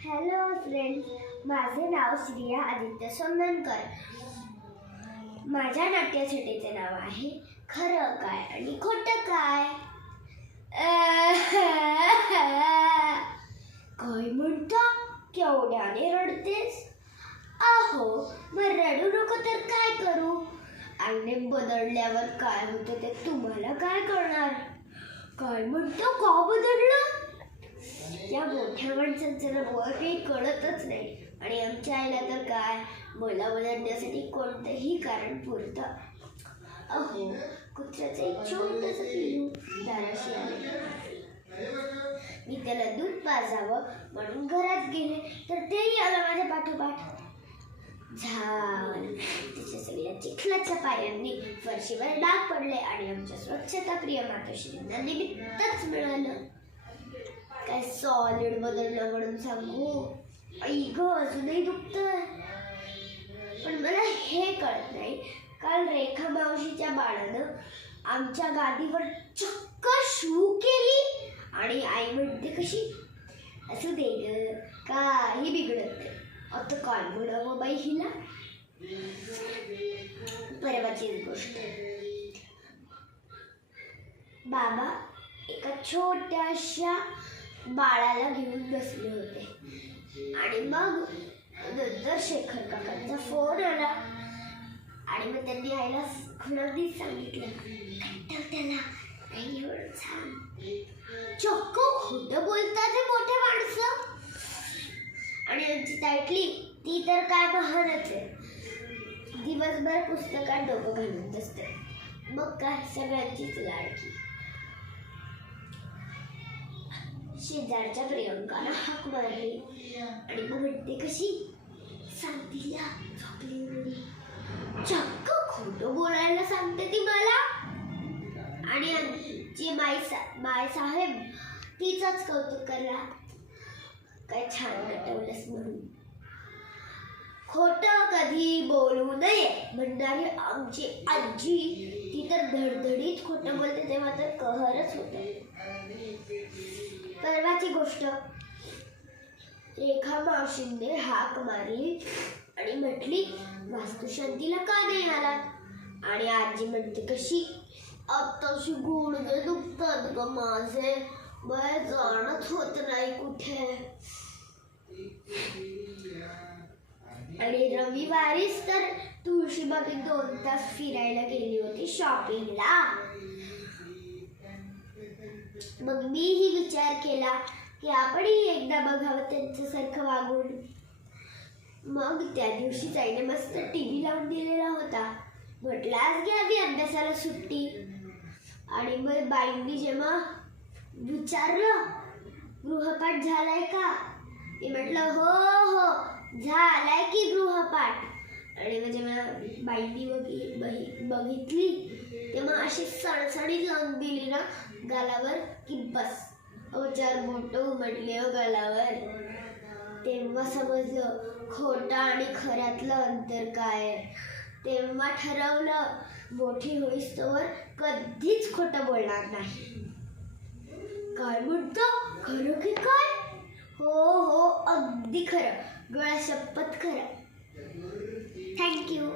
Hello friends, माझे नाव श्रिया आदित्य सोमनकर. माझ्या नाट्यछटेचे नाव आहे खरं काय आणि खोटं काय. काय म्हणता, केवढ्याने रडतेस? आहो, मग रडू नको तर काय करू? आईने बदलल्यावर काय होतं ते तुम्हाला काय कळणार? काय म्हणतो, का बदललं? या मोठ्या माणसांचं मला काही कळतच नाही. आणि आमच्या आईला तर काय, मला बदलण्यासाठी कोणतंही कारण पुरतं. अहो, कुत्र्याचं एक छोटंसं पिल्लू दाराशी आले. मी त्याला दूध पाजावं म्हणून घरात गेले, तर तेही आलं माझ्या पाठोपाठ. झालं, तिच्या सगळ्या चिखलाच्या पायांनी फरशीवर डाग पडले आणि आमच्या स्वच्छता प्रिय मातोश्रींना निमित्तच मिळालं. काय सॉलिड बदललं म्हणून सांगू? आई ग, अजूनही दुखतंय. पण मला हे कळत नाही, काल रेखा मावशीच्या बाळानं आमच्या गादीवर चक्क शू केली आणि आई म्हणते कशी, असू दे ग, काही बिघडत नाही. आता काय म्हणावं बाई हिला. परवाचीच गोष्ट. बाबा एका छोट्याशा बाळाला घेऊन बसले होते आणि मग नंतर शेखर काकांचा फोन आला आणि मग त्यांनी आईला खुणावणीच सांगितलं, त्याला नाही एवढं सांग. चक्क खोटं बोलतात हे मोठे माणसं. आणि आमची ताईटली ती तर काय महानच आहे, दिवसभर पुस्तकात डोकं घालून बसते. मग काय, सगळ्यांचीच लाडकी. शेजारच्या प्रियंकाला हाक मारली आणि मग म्हणते कशी, सांगतीला झोपली. चक्क खोटं बोलायला सांगते ती मला. आणि आमची माय साहेब तिचंच कौतुक करला, काय छान नटवलंस म्हणून. खोटं कधी बोलू नये म्हणणारी आमची आजी, ती तर धडधडीत खोटं बोलते तेव्हा तर कहरच होतं. परवाची गोष्ट. रेखा मावशींनी हाक मारली आणि म्हटली, वास्तुशांतीला का नाही आलात? आणि आजी म्हणते कशी, आत्ताशी गुडघे दुखतात ग माझे, बाहेर जाणंच होत नाही कुठे. आणि रविवारीच तर तुळशीबागेत 2 तास फिरायला गेली होती शॉपिंगला. मग मीही विचार केला की आपणही एकदा बघावं त्यांच्यासारखं वागून. मग त्या दिवशी आईने मस्त टीव्ही लावून दिलेला होता. म्हटलं आज घ्यावी अभ्यासाला सुट्टी. आणि मग बाईंनी जेव्हा विचारलं, गृहपाठ झालाय का? मी म्हटलं हो हो झालाय की गृहपाठ. आणि मग जेव्हा बाईंनी बघितली तेव्हा अशी सणसणीत लावून दिली ना गालावर की बस, 4 बोटं उमटली हो गालावर. तेव्हा समजलं खोटं आणि खऱ्यातलं अंतर काय. तेव्हा ठरवलं, मोठी होईस्तोवर कधीच खोटं बोलणार नाही. काय म्हणतो, खरं की काय? हो हो, अगदी खरं, गळा शपथ खरं. थँक्यू.